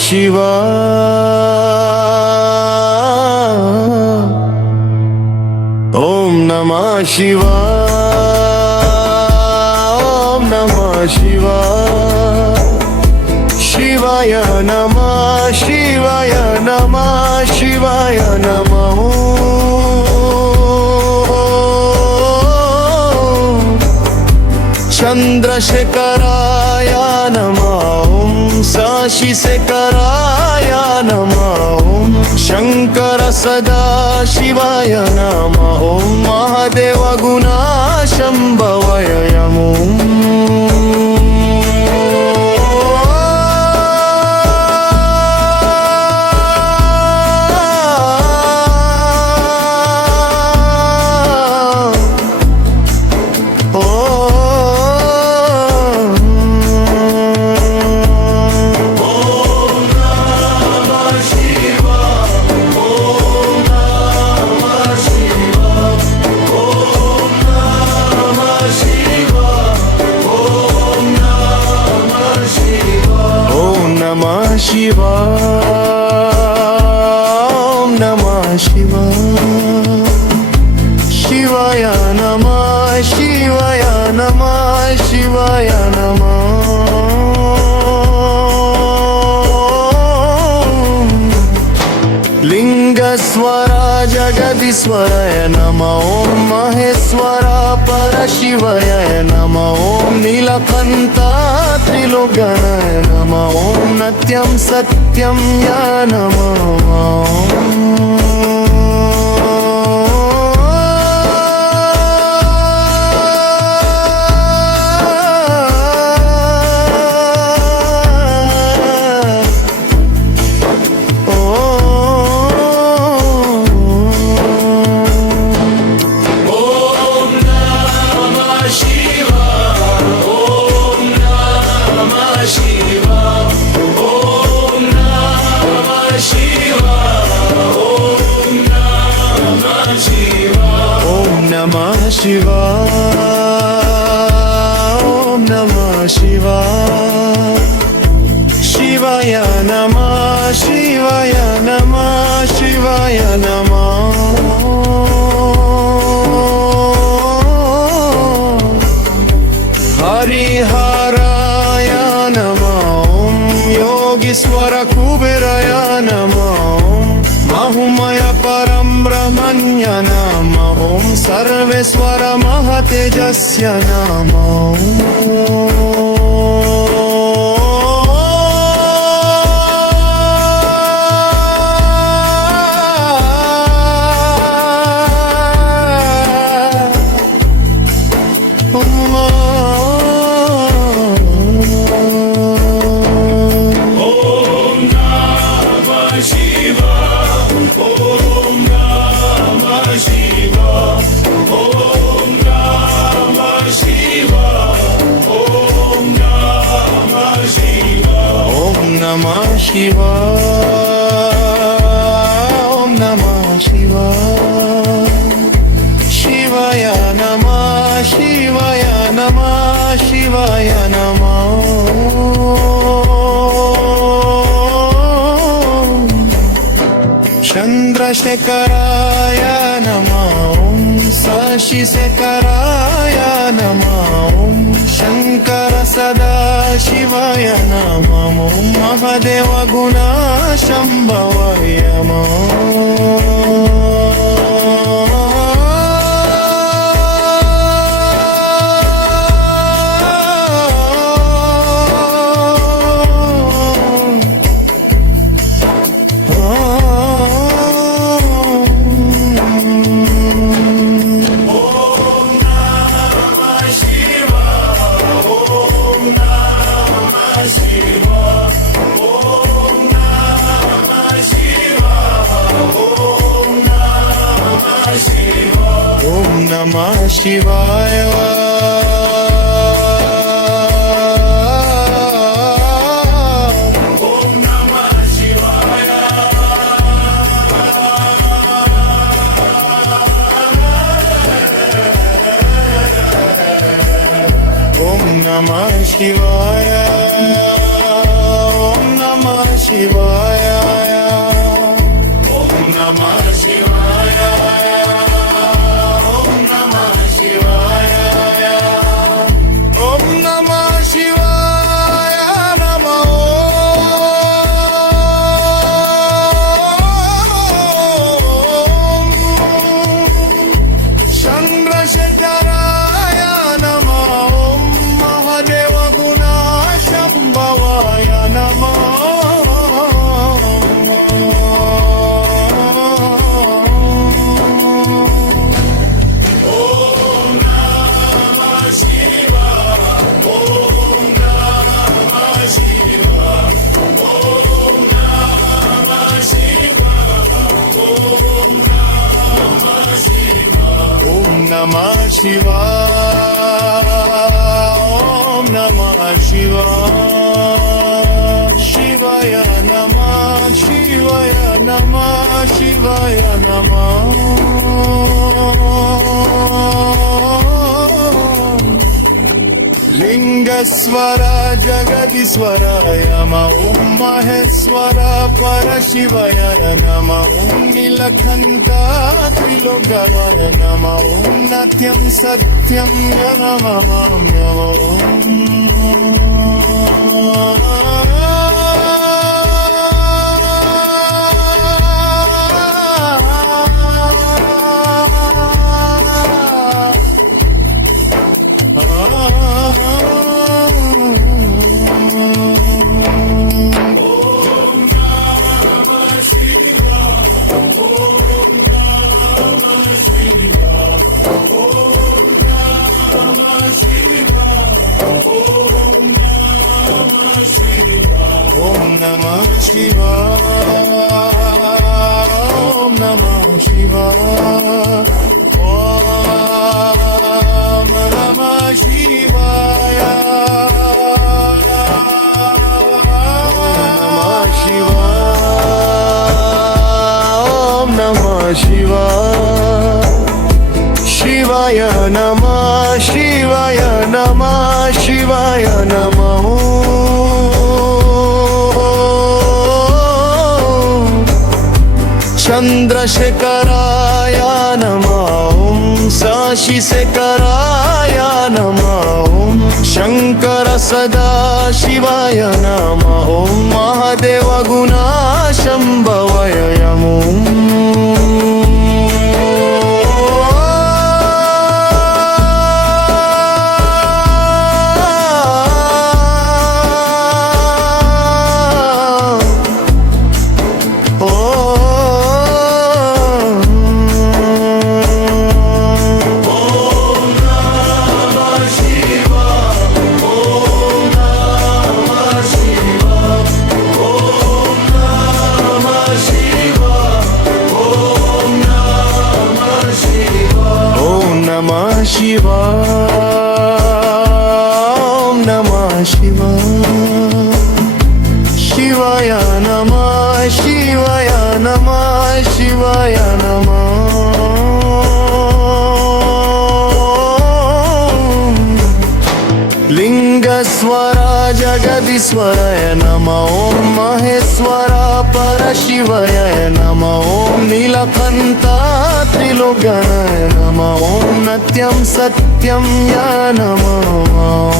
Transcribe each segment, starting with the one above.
ಶಿವಾ ಓಂ ನಮಃ ಶಿವಾ ಓಂ ನಮಃ ಶಿವಾ ಶಿವಾಯ ನಮಃ ಶಿವಾಯ ನಮಃ ಶಿವಾಯ ನಮಃ ಚಂದ್ರಶೇಖರಾಯ ನಮಃ ಶಶಿಶೇಖರಾಯ ನಮಃ ಶಂಕರ ಸದಾಶಿವಾಯ ನಮಃ ಮಹಾದೇವ ಗುಣ ಶಂಭವಯ ನಮೋ ಶಿವಾ ಓಂ ನಮಃ ಶಿವಾ ಶಿವಾಯ ನಮಃ ಶಿವಾಯ ನಮಃ ಶಿವಾಯ ನಮಃ ಲಿಂಗಸ್ವರ ಜಗದೀಶ್ವರಾಯ ನಮಃ ಓಂ ಮಹೇಶ್ವರ ಪರಶಿವಾಯ ನಮಃ ಓಂ ನೀಲಕಂಠ ತ್ರಿಲೋಕನಾಯ ನಮಃ ಓಂ ನತ್ಯಂ ಸತ್ಯಂ ಯಾ ನಮಃ ಶಿವಾ ಓಂ ನಮಃ ಶಿವಾ ಶಿವಾಯ ನಮಃ ಶಿವಾಯ ನಮಃ ಶಿವಾಯ ನಮಃ ಹರಿಹರಾಯ ನಮಃ ಓಂ ಯೋಗೀಶ್ವರ ಕುಬೇರಾಯ ನಮಃ ಮಹುಮಯ ಪರಂ ಬ್ರಹ್ಮಣ್ಯ ನಮಃ ಓಂ ಸರ್ವೇಶ್ವರ ಮಹತೇಜಸ್ಯ ನಮಃ ನಮಃ ಶಿವಾ ಓಂ ನಮಃ ಶಿವಾ ಶಿವಾಯ ನಮಃ ಶಿವಾಯ ನಮಃ ಶಿವಾಯ ನಮಃ ಚಂದ್ರಶೇಖರಾಯ ನಮಃ ಶಶಿಶೇಖರಾಯ ನಮಃ ಶಂಕರ ಸದಾಶಿವಾಯ ನಮಃ ಮಹಾದೇವ ಗುಣ ಶಂಭವಯ Namah Shivaya. Namah Shivaya, Om Namah Shivaya, Om Namah Shivaya, Om Namah Shivaya, Om Namah Shivaya, Namo Chandrasekharaya Namo Shambhavaya Namah. Om Namah Shivaya, Om Namah Shivaya, Om Namah Shivaya, Om Namah Shivaya, Om Namah Shivaya, Shivaya Namah, Shivaya Namah, Shivaya Namah. Lingaswara Jagadiswara Yama Om Maheswara Parashivaya Nama Om Nilakanta Trilogavaya Nama Om Natyam Satyam Yanamaham Nama Om Namah Shivaya, Om Namah Shivaya, Om Namah Shivaya, Om Namah Shivaya, Shivaya Namah, Shivaya Namah, Shivaya Namah. Chandrasekharaya Namah Om Sashisekharaya Namah Om Shankara Sadashivaya Namah Om Mahadeva Guna Shambhavaya Om Namah Shivaya, Shivaya Namah, Shivaya Namah, Shivaya Namah. Lingaswara Jagadiswaraya Namah Om Maheswara Parashivaya Namah Om Nilakanta Triloganaya Namah Om Natyam Satyam Yanamah.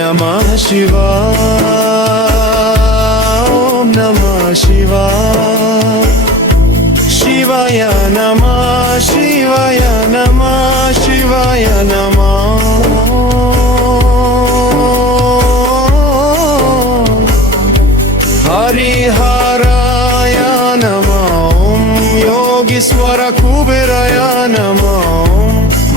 Namah Shivaya, Om Namah Shivaya, Shivaya ಶಿವಾಯ ನಮಃ ಶಿವಾಯ ನಮಃ ಹರಿಹರಾಯ ನಮಃ ಯೋಗೀಶ್ವರ ಕುಬೇರಾಯ ನಮಃ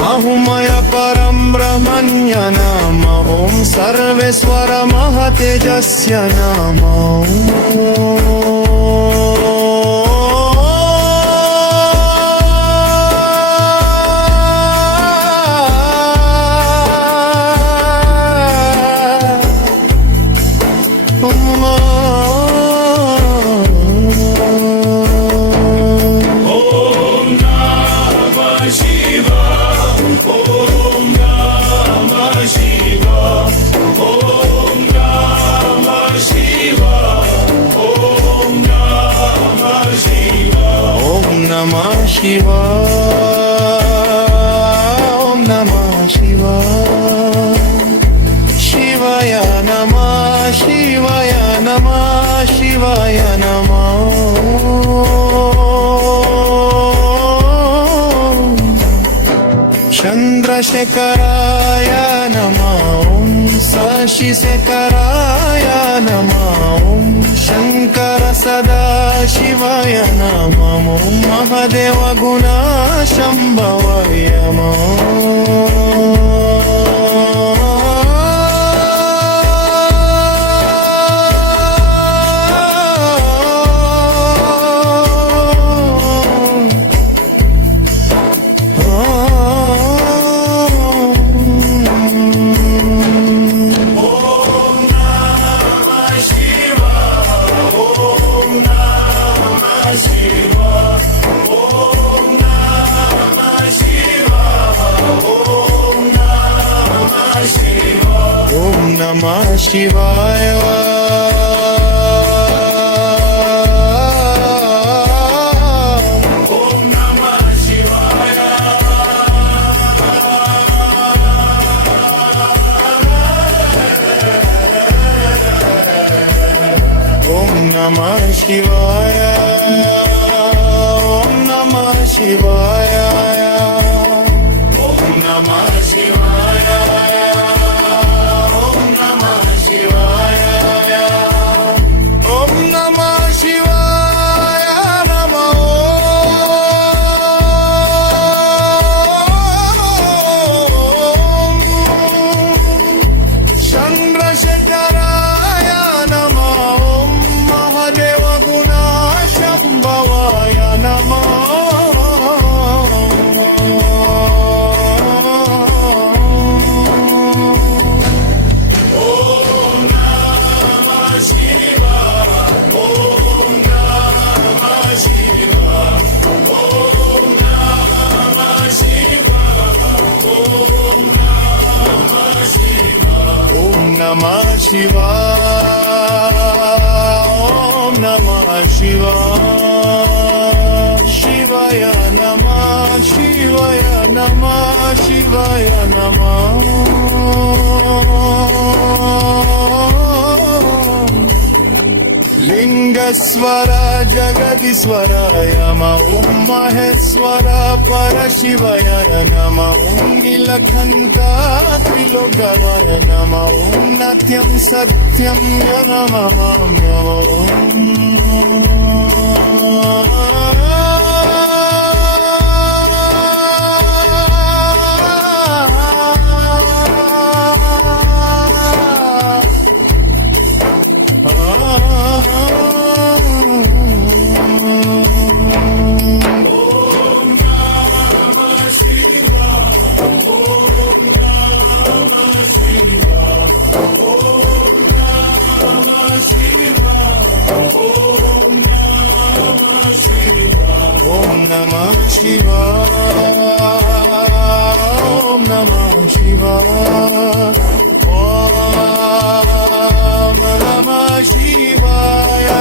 ಮಹುಮಯ ಪರಂ ಬ್ರಹ್ಮಣ್ಯ ನಮಃ ಸರ್ವೇಶ್ವರ ಮಹತೇಜಸ್ಯ ನಮಃ Namah Shivaya, Om Namah Shivaya, Shivaya Namah Shivaya Namah Shivaya Namah Chandrasekharaya Namah Om Sashisekharaya Namah Om Shankara Sadashivaya Namah Om Mahadeva Guna Shambhavaya Om Namah Shivaya. Om Namah Shivaya. Om Namah Shivaya. Om Namah Shivaya. Om Namah Shivaya. Namah Shivaya, Om Namah Shivaya, Shivaya Namah Shivaya Namah Shivaya Namah Lingaswara Jagadiswaraya Om Maheshwara Parashivaya Namah Om Nilakanta Trilogavaya Namah Om Natyam Satyam Namah Shivaya, Om Namah Shivaya, Om Namah Shivaya,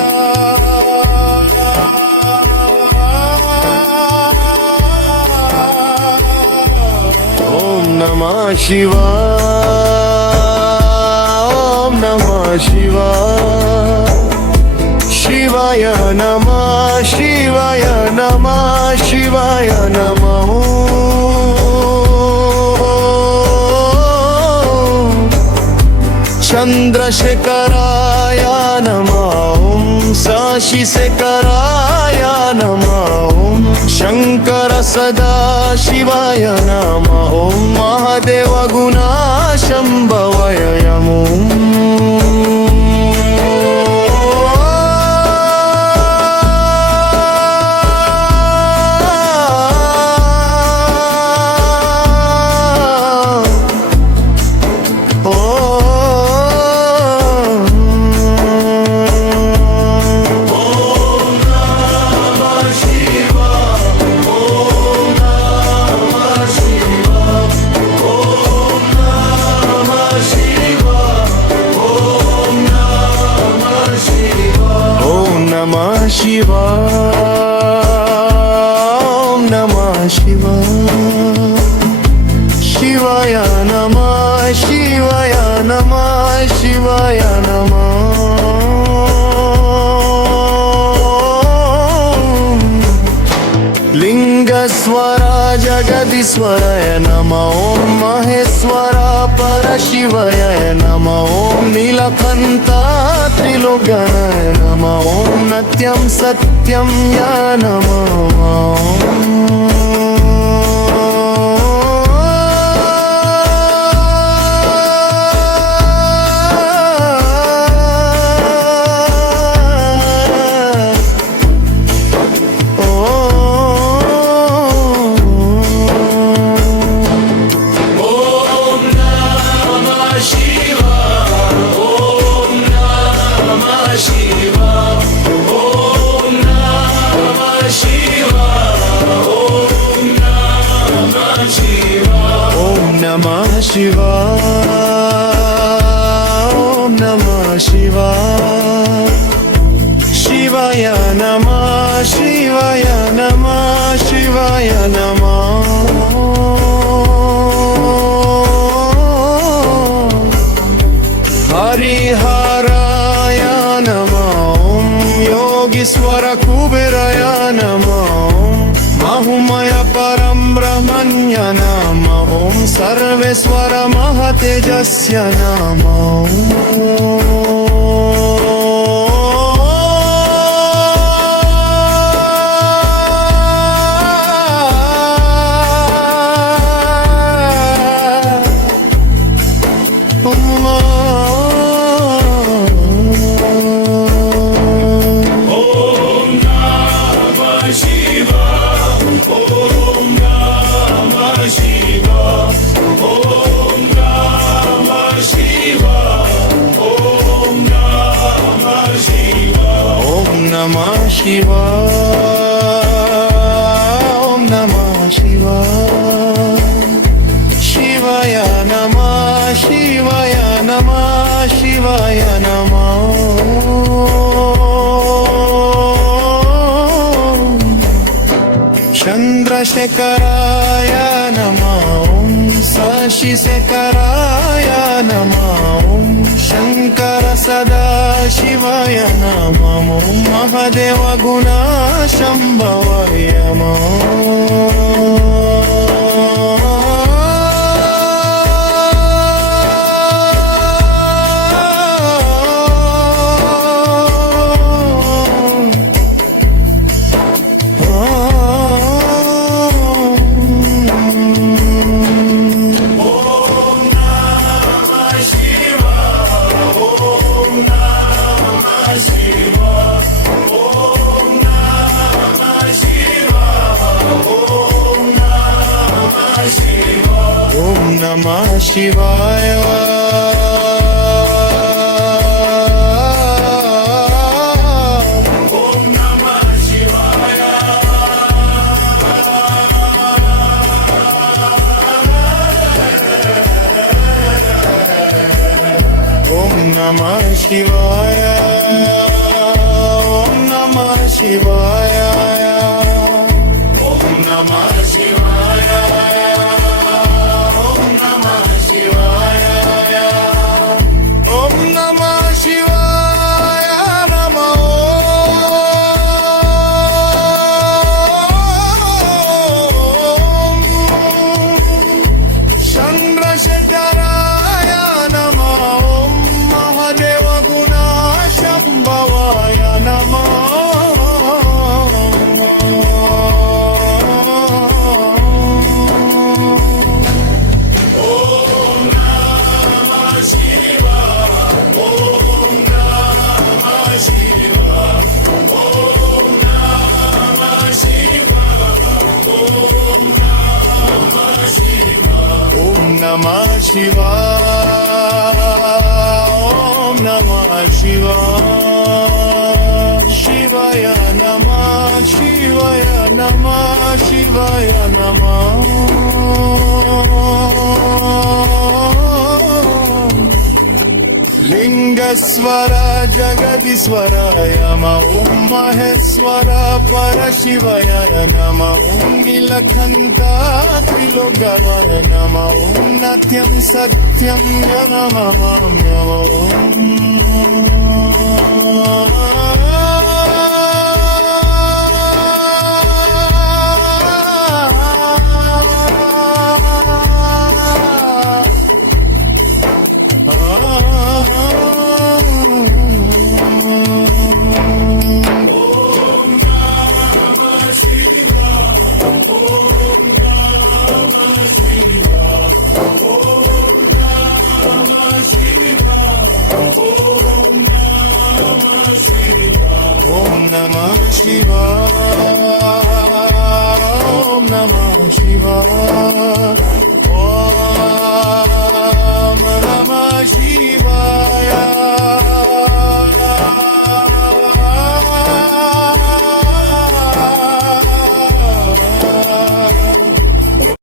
Om Namah Shivaya, Om Namah Shivaya, Shiva ಶಿವಾಯ ನಮಃ ಶಿವಾಯ ನಮಃ ಶಿವಾಯ ನಮಃ ಚಂದ್ರಶೇಖರಾಯ ನಮಃ ಶಶಿಶೇಖರಾಯ ನಮಃ ಶಂಕರ ಸದಾಶಿವಾಯ ನಮಃ ಮಹಾದೇವ ಗುಣ ಶಂಭವಯ ಯಮೋ ಶಿವಾ ಓಂ ನಮಃ ಶಿವಾ ಶಿವಾಯ ನಮಃ ಶಿವಾಯ ನಮಃ ಶಿವಾಯ ನಮಃ ಲಿಂಗಸ್ವರ ಜಗದೀಶ್ವರಾಯ ನಮಃ ಓಂ ಮಹೇಶ್ವರ ಪರಶಿವಾಯ ನಮಃ ಓಂ ನೀಲಕಂಠ ತ್ರಿಲೋಕನಾಯ ನಮಃ ಓಂ ನತ್ಯಂ ಸತ್ಯಂ ಯಾ ನಮಃ ನಮಃ ಶಿವಾ ಓಂ ನಮಃ ಶಿವಾ ಶಿವಾಯ ನಮಃ ಶಿವಾಯ ನಮಃ ಶಿವಾಯ ನಮಃ ಹರಿಹರಾಯ ನಮಃ ಓಂ ಯೋಗೀಶ್ವರ ಕುಬೇರಾಯ ನಮಃ ಮಹುಮಯ ಪರಂ ಬ್ರಹ್ಮಣ್ಯ ನಮಃ ಓಂ ಸರ್ವೇಶ್ವರ ಮಹತೇಜಸ್ಯ ನಮಃ ನಮಃ ಶಿವಾ ಓಂ ನಮಃ ಶಿವಾ ಶಿವಾಯ ನಮಃ ಶಿವಾಯ ನಮಃ ಶಿವಾಯ ನಮಃ ಚಂದ್ರಶೇಖರಾಯ ನಮಃ ಓಂ ಶಶಿಶೇಖರಾಯ ನಮಃ ಓಂ ಶಂಕರ ಸದಾಶಿವಾಯ ನಮಃ ಓಂ ಮಹಾದೇವ ಗುಣ ಶಂಭವಯ ಓಂ ನಮಃ ಶಿವಾಯ ಓಂ ನಮಃ ಶಿವಾಯ ಓಂ ನಮಃ ಶಿವಾಯ ಓಂ ನಮಃ ಶಿವಾಯ ಓಂ ನಮಃ ಶಿವಾಯ ಓಂ ನಮಃ ಶಿವಾಯ ನಮಃ Shivaya. Om Namah Shivaya. Shivaya Namah Shivaya Namah Shivaya Namah. Lingaswara Jagadiswara Yama Maheswara Parashivaya Nama Nilakanta Trilogavaya Nama Natyam Satyam Yanamaham Om Namah Shivaya. Om Namah Shivaya.